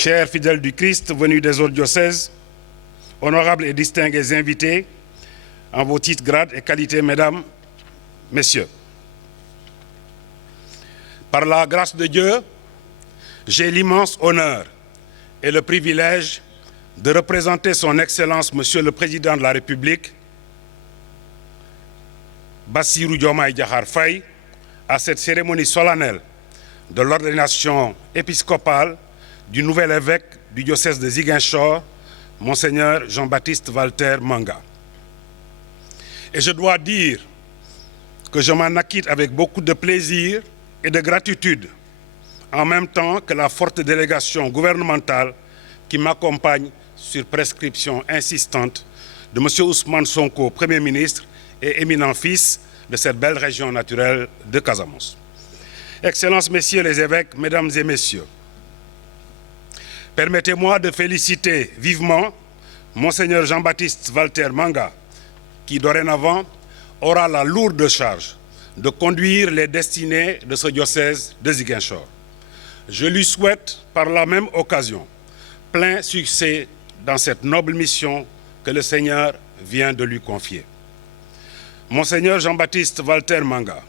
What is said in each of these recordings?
chers fidèles du Christ venus des autres diocèses, honorables et distingués invités, en vos titres, grades et qualités, mesdames, messieurs. Par la grâce de Dieu, j'ai l'immense honneur et le privilège de représenter son Excellence, Monsieur le Président de la République, Bassirou Diomaye Diakhar Faye, à cette cérémonie solennelle de l'ordination épiscopale du nouvel évêque du diocèse de Ziguinchor, Monseigneur Jean-Baptiste Walter Manga. Et je dois dire que je m'en acquitte avec beaucoup de plaisir et de gratitude, en même temps que la forte délégation gouvernementale qui m'accompagne sur prescription insistante de M. Ousmane Sonko, Premier ministre et éminent fils de cette belle région naturelle de Casamance. Excellences, Messieurs les évêques, Mesdames et Messieurs, permettez-moi de féliciter vivement Monseigneur Jean-Baptiste Walter Manga, qui dorénavant aura la lourde charge de conduire les destinées de ce diocèse de Ziguinchor. Je lui souhaite par la même occasion plein succès dans cette noble mission que le Seigneur vient de lui confier. Monseigneur Jean-Baptiste Walter Manga,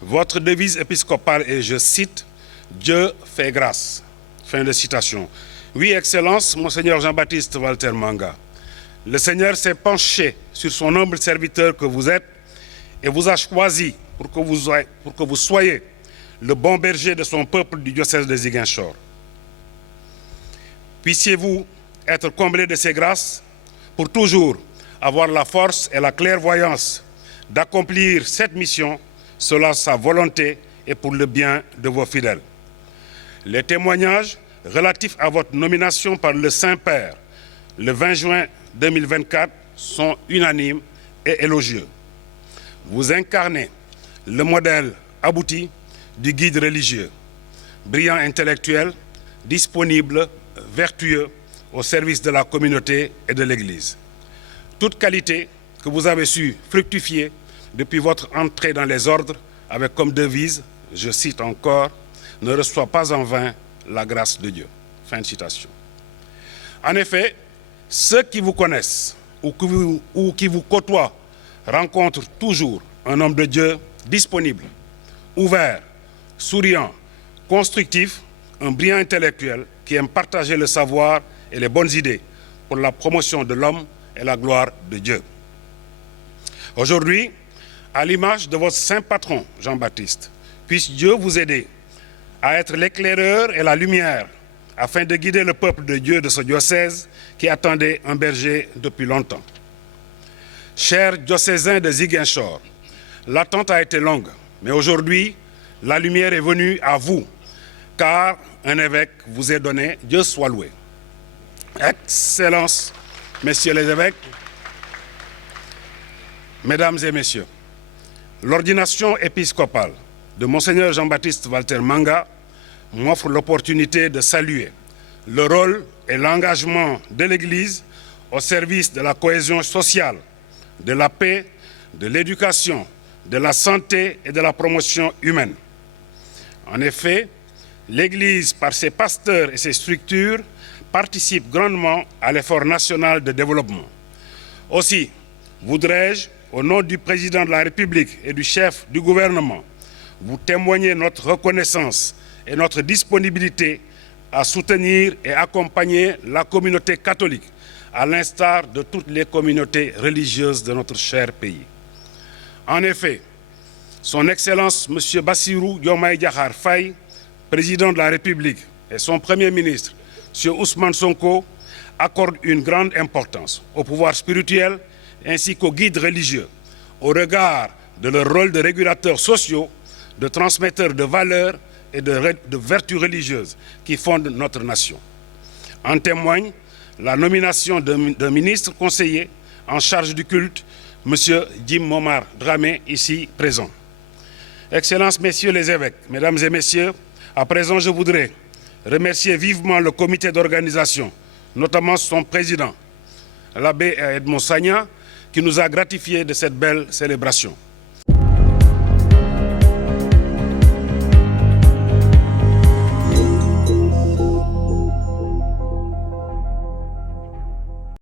votre devise épiscopale est, je cite, « Dieu fait grâce ». Fin de citation. Oui, Excellence, Monseigneur Jean-Baptiste Walter Manga, le Seigneur s'est penché sur son humble serviteur que vous êtes et vous a choisi pour que vous soyez le bon berger de son peuple du diocèse de Ziguinchor. Puissiez-vous être comblés de ces grâces pour toujours avoir la force et la clairvoyance d'accomplir cette mission selon sa volonté et pour le bien de vos fidèles. Les témoignages relatifs à votre nomination par le Saint-Père le 20 juin 2024 sont unanimes et élogieux. Vous incarnez le modèle abouti du guide religieux, brillant intellectuel, disponible, vertueux, au service de la communauté et de l'Église. Toute qualité que vous avez su fructifier depuis votre entrée dans les ordres avec comme devise, je cite encore, « Ne reçoit pas en vain la grâce de Dieu ». Fin de citation. En effet, ceux qui vous connaissent ou qui vous côtoient rencontrent toujours un homme de Dieu disponible, ouvert, souriant, constructif, un brillant intellectuel qui aime partager le savoir et les bonnes idées pour la promotion de l'homme et la gloire de Dieu. Aujourd'hui, à l'image de votre saint patron, Jean-Baptiste, puisse Dieu vous aider à être l'éclaireur et la lumière afin de guider le peuple de Dieu de ce diocèse qui attendait un berger depuis longtemps. Chers diocésains de Ziguinchor, l'attente a été longue, mais aujourd'hui, la lumière est venue à vous, car un évêque vous est donné, Dieu soit loué. Excellences, Messieurs les évêques, Mesdames et Messieurs, l'ordination épiscopale de Monseigneur Jean-Baptiste Walter Manga m'offre l'opportunité de saluer le rôle et l'engagement de l'Église au service de la cohésion sociale, de la paix, de l'éducation, de la santé et de la promotion humaine. En effet, l'Église, par ses pasteurs et ses structures, participe grandement à l'effort national de développement. Aussi, voudrais-je, au nom du Président de la République et du chef du gouvernement, vous témoigner notre reconnaissance et notre disponibilité à soutenir et accompagner la communauté catholique, à l'instar de toutes les communautés religieuses de notre cher pays. En effet, Son Excellence M. Bassirou Diomaye Diakhar Faye, Président de la République, et son Premier ministre, M. Ousmane Sonko, accordent une grande importance au pouvoir spirituel ainsi qu'aux guides religieux, au regard de leur rôle de régulateurs sociaux, de transmetteurs de valeurs et de vertus religieuses qui fondent notre nation. En témoigne la nomination d'un ministre conseiller en charge du culte, M. Jim Momar Dramé, ici présent. Excellences, Messieurs les évêques, Mesdames et Messieurs, à présent je voudrais remercier vivement le comité d'organisation, notamment son président, l'abbé Edmond Sagna, qui nous a gratifiés de cette belle célébration.